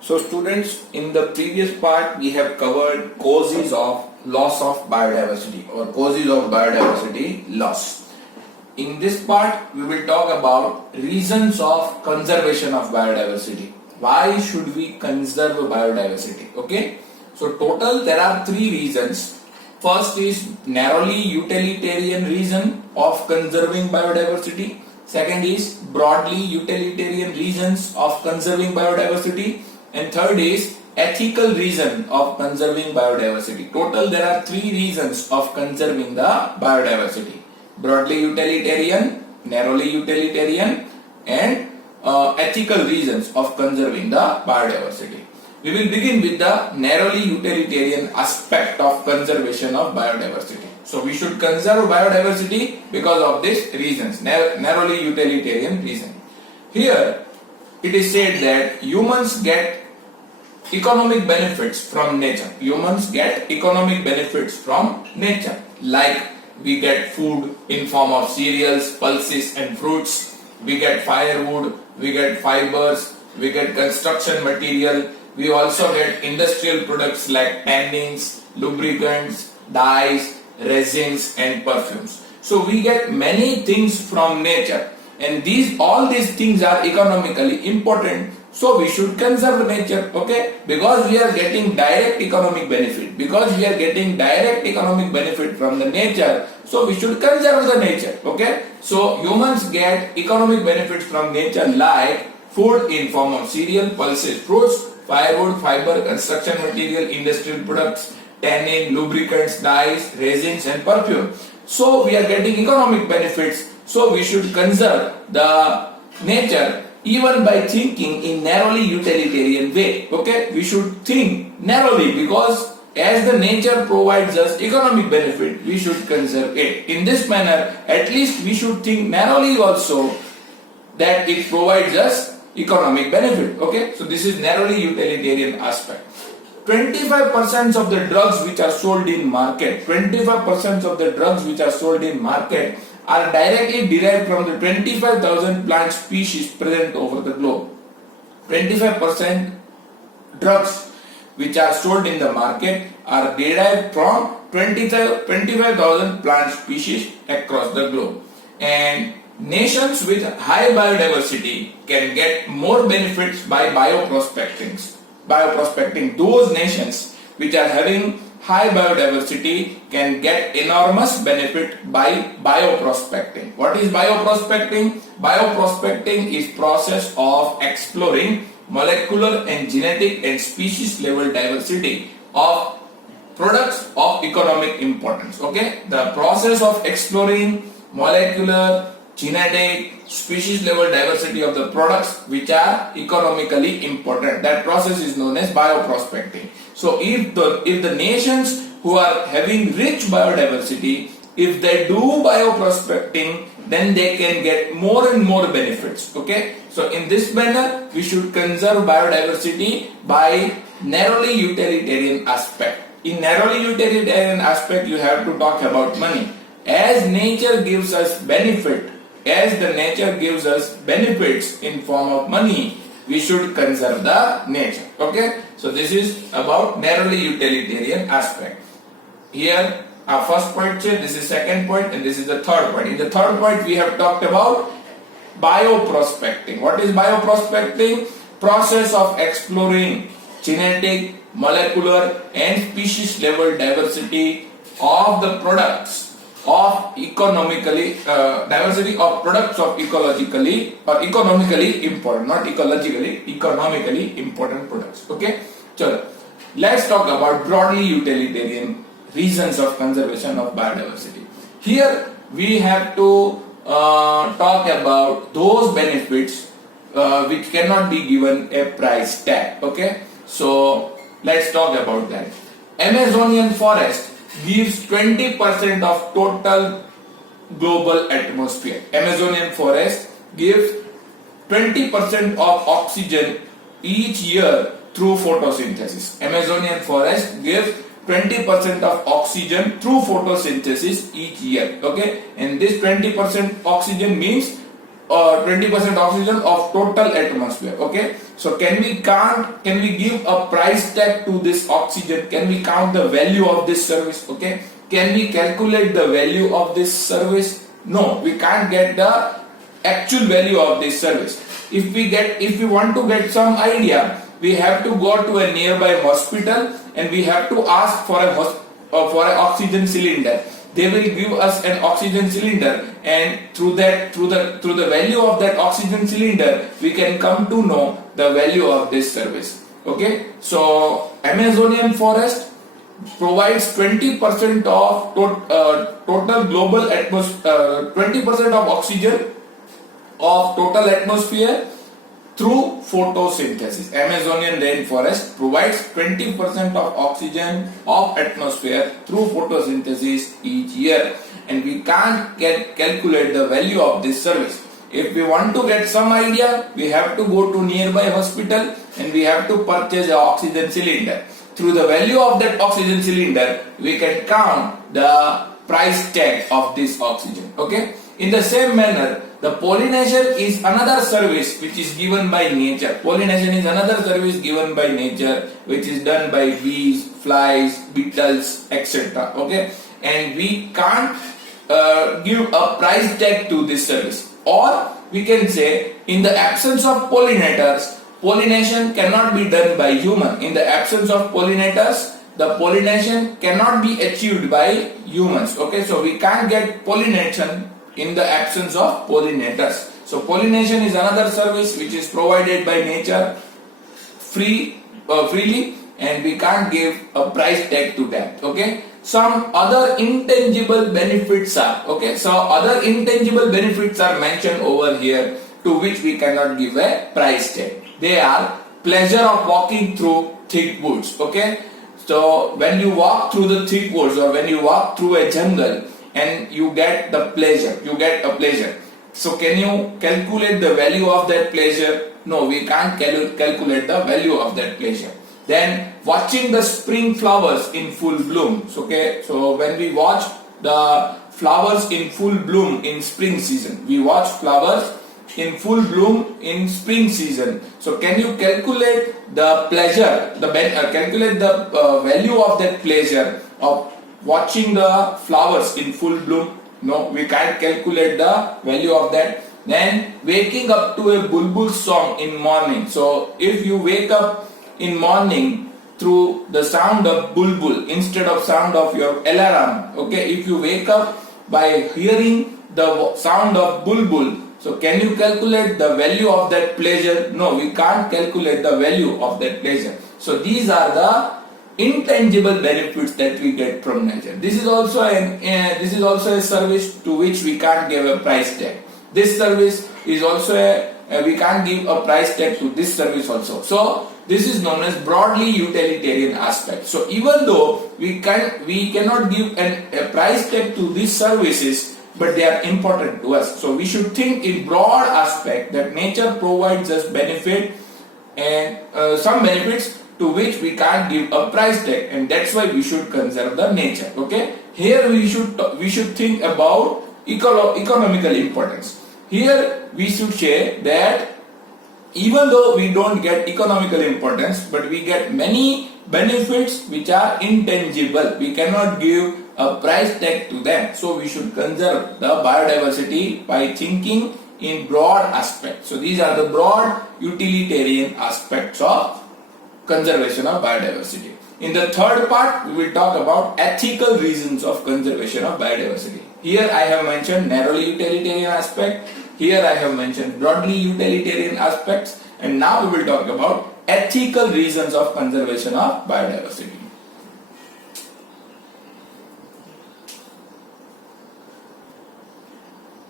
So students, in the previous part we have covered causes of loss of biodiversity or causes of biodiversity loss. In this part we will talk about reasons of conservation of biodiversity. Why should we conserve biodiversity? Okay. So total there are three reasons. First is narrowly utilitarian reason of conserving biodiversity. Second is broadly utilitarian reasons of conserving biodiversity. And third is ethical reason of conserving biodiversity. Total there are three reasons of conserving the biodiversity. Broadly utilitarian, narrowly utilitarian and ethical reasons of conserving the biodiversity. We will begin with the narrowly utilitarian aspect of conservation of biodiversity. So we should conserve biodiversity because of these reasons, narrowly utilitarian reason. Here it is said that humans get economic benefits from nature. Humans get economic benefits from nature. Like we get food in form of cereals, pulses and fruits. We get firewood, we get fibers, we get construction material. We also get industrial products like tannins, lubricants, dyes, resins and perfumes. So we get many things from nature, and all these things are economically important. So we should conserve nature, okay? Because we are getting direct economic benefit. Because we are getting direct economic benefit from the nature, so we should conserve the nature, okay? So humans get economic benefits from nature like food in form of cereal, pulses, fruits, firewood, fiber, construction material, industrial products, tannin, lubricants, dyes, resins and perfume. So we are getting economic benefits. So we should conserve the nature even by thinking in narrowly utilitarian way. Okay, we should think narrowly because as the nature provides us economic benefit, we should conserve it. In this manner, at least we should think narrowly also that it provides us economic benefit. Okay, so this is narrowly utilitarian aspect. 25% of the drugs which are sold in market, 25% of the drugs which are sold in market are directly derived from the 25,000 plant species present over the globe. 25% drugs which are sold in the market are derived from 25,000 plant species across the globe. And nations with high biodiversity can get more benefits by bioprospecting. Those nations which are having high biodiversity can get enormous benefit by bioprospecting. What is bioprospecting? Bioprospecting is process of exploring molecular and genetic and species level diversity of products of economic importance. Okay, the process of exploring molecular, genetic, species level diversity of the products which are economically important. That process is known as bioprospecting. So if the nations who are having rich biodiversity, if they do bioprospecting, then they can get more and more benefits. Okay, so in this manner we should conserve biodiversity by narrowly utilitarian aspect. In narrowly utilitarian aspect you have to talk about money. As nature gives us benefit, as the nature gives us benefits in form of money, we should conserve the nature. Okay, so this is about narrowly utilitarian aspect. Here our first point said, this is second point, and this is the third point. In the third point we have talked about bioprospecting. What is bioprospecting? Process of exploring genetic, molecular and species level diversity of the products of diversity of products of ecologically or economically important, not ecologically, economically important products. Okay, so let's talk about broadly utilitarian reasons of conservation of biodiversity. Here we have to talk about those benefits which cannot be given a price tag. Okay, so let's talk about that. Amazonian forest gives 20% of total global atmosphere. Amazonian forest gives 20% of oxygen each year through photosynthesis. Amazonian forest gives 20% of oxygen through photosynthesis each year. Okay, and this 20% oxygen means 20% oxygen of total atmosphere. Okay, So can we give a price tag to this oxygen? Can we count the value of this service? Okay. Can we calculate the value of this service? No, we can't get the actual value of this service. If we want to get some idea, we have to go to a nearby hospital and we have to ask for an oxygen cylinder. They will give us an oxygen cylinder, and through the value of that oxygen cylinder, we can come to know the value of this service. Okay, so Amazonian forest provides 20% of total global atmosphere, 20% of oxygen of total atmosphere through photosynthesis. Amazonian rainforest provides 20% of oxygen of atmosphere through photosynthesis each year, and we can't calculate the value of this service. If we want to get some idea, we have to go to nearby hospital and we have to purchase an oxygen cylinder. Through the value of that oxygen cylinder, we can count the price tag of this oxygen. Okay. In the same manner, the pollination is another service which is given by nature. Pollination is another service given by nature, which is done by bees, flies, beetles, etc. Okay, and we can't give a price tag to this service. Or we can say, in the absence of pollinators, pollination cannot be done by human. In the absence of pollinators, the pollination cannot be achieved by humans. Okay, so we can't get pollination in the absence of pollinators. So pollination is another service which is provided by nature freely, and we can't give a price tag to that. Okay, some other intangible benefits are, okay, so other intangible benefits are mentioned over here, to which we cannot give a price tag. They are pleasure of walking through thick woods. Okay, so when you walk through the thick woods, or when you walk through a jungle, and you get a pleasure. So can you calculate the value of that pleasure? No, we can't calculate the value of that pleasure. Then watching the spring flowers in full bloom. Okay, so when we watch the flowers in full bloom in spring season, we watch flowers in full bloom in spring season. So can you calculate the pleasure, calculate the value of that pleasure of watching the flowers in full bloom? No, we can't calculate the value of that. Then waking up to a bulbul song in morning. So if you wake up in morning through the sound of bulbul instead of sound of your alarm, okay, if you wake up by hearing the sound of bulbul, so can you calculate the value of that pleasure? No, we can't calculate the value of that pleasure. So these are the intangible benefits that we get from nature. This is also a service to which we can't give a price tag. This service is also we can't give a price tag to this service also. So this is known as broadly utilitarian aspect. So even though we cannot give a price tag to these services, but they are important to us. So we should think in broad aspect that nature provides us benefit and some benefits to which we can't give a price tag, and that's why we should conserve the nature. Okay, here we should think about economical importance. Here we should say that even though we don't get economical importance, but we get many benefits which are intangible. We cannot give a price tag to them. So we should conserve the biodiversity by thinking in broad aspects. So these are the broad utilitarian aspects of conservation of biodiversity. In the third part, we will talk about ethical reasons of conservation of biodiversity. Here I have mentioned narrowly utilitarian aspect. Here I have mentioned broadly utilitarian aspects. And now we will talk about ethical reasons of conservation of biodiversity.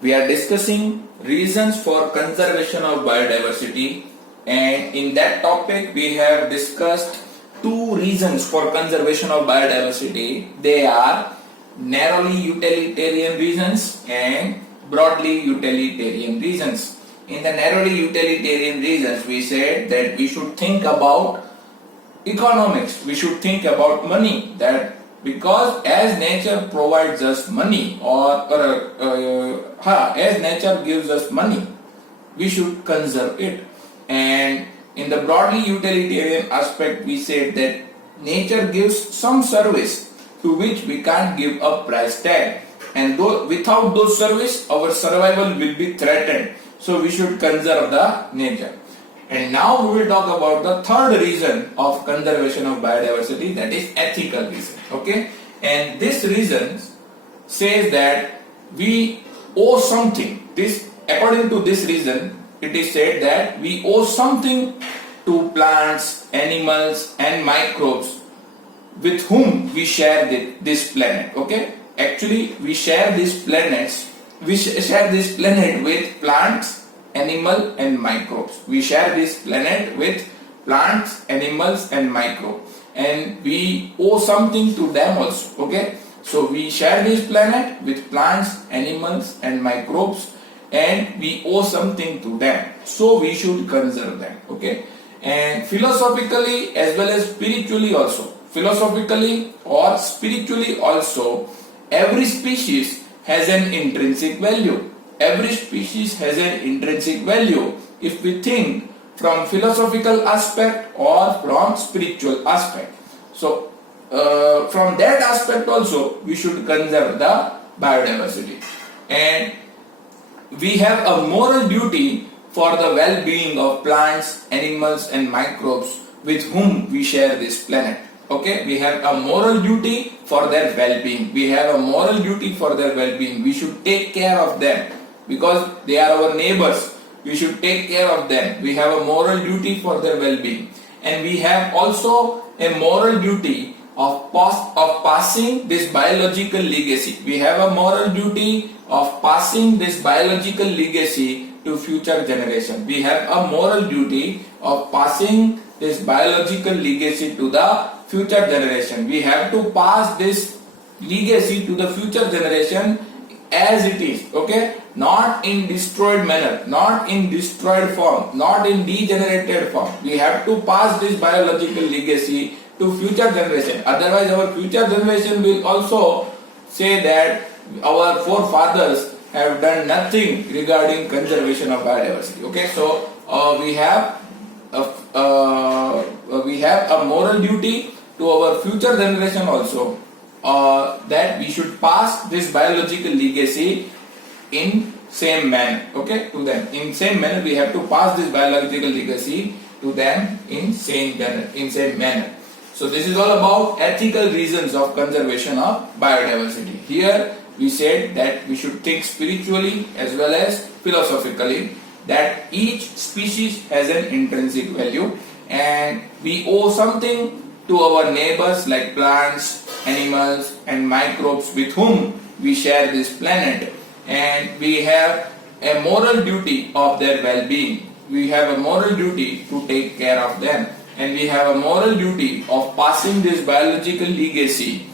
We are discussing reasons for conservation of biodiversity, and in that topic we have discussed two reasons for conservation of biodiversity. They are narrowly utilitarian reasons and broadly utilitarian reasons. In the narrowly utilitarian reasons, we said that we should think about economics, we should think about money, that because as nature provides us money as nature gives us money, we should conserve it. And in the broadly utilitarian aspect, we said that nature gives some service to which we can't give a price tag, and without those service, our survival will be threatened. So we should conserve the nature. And now we will talk about the third reason of conservation of biodiversity, that is ethical reason. Okay, and this reason says that we owe something. According to this reason, it is said that we owe something to plants, animals, and microbes with whom we share this planet. Okay, actually we share this planet with plants, animal, and microbes. We share this planet with plants, animals, and microbes, and we owe something to them also. Okay, so we share this planet with plants, animals, and microbes, and we owe something to them, so we should conserve them. Okay, and philosophically as well as spiritually also, every species has an intrinsic value. Every species has an intrinsic value if we think from philosophical aspect or from spiritual aspect. So from that aspect also we should conserve the biodiversity, and we have a moral duty for the well-being of plants, animals, and microbes with whom we share this planet. Okay, we have a moral duty for their well-being. We should take care of them because they are our neighbors. We should take care of them. We have a moral duty for their well-being, and we have also a moral duty of passing this biological legacy. We have a moral duty of passing this biological legacy to future generation. We have a moral duty of passing this biological legacy to the future generation. We have to pass this legacy to the future generation as it is. Okay, not in destroyed manner, not in destroyed form, not in degenerated form. We have to pass this biological legacy to future generation. Otherwise our future generation will also say that our forefathers have done nothing regarding conservation of biodiversity. Okay, so we have a moral duty to our future generation also, that we should pass this biological legacy in same manner. Okay, to them in same manner. We have to pass this biological legacy to them in same manner. So this is all about ethical reasons of conservation of biodiversity. Here we said that we should think spiritually as well as philosophically, that each species has an intrinsic value, and we owe something to our neighbors like plants, animals, and microbes with whom we share this planet, and we have a moral duty of their well-being. We have a moral duty to take care of them, and we have a moral duty of passing this biological legacy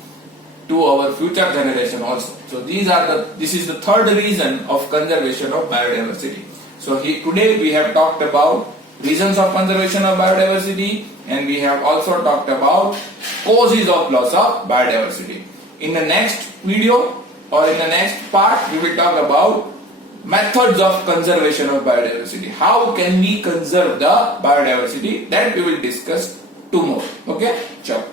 to our future generation also. So this is the third reason of conservation of biodiversity. So today we have talked about reasons of conservation of biodiversity, and we have also talked about causes of loss of biodiversity. In the next video or in the next part, we will talk about methods of conservation of biodiversity. How can we conserve the biodiversity? That we will discuss tomorrow. Okay, ciao.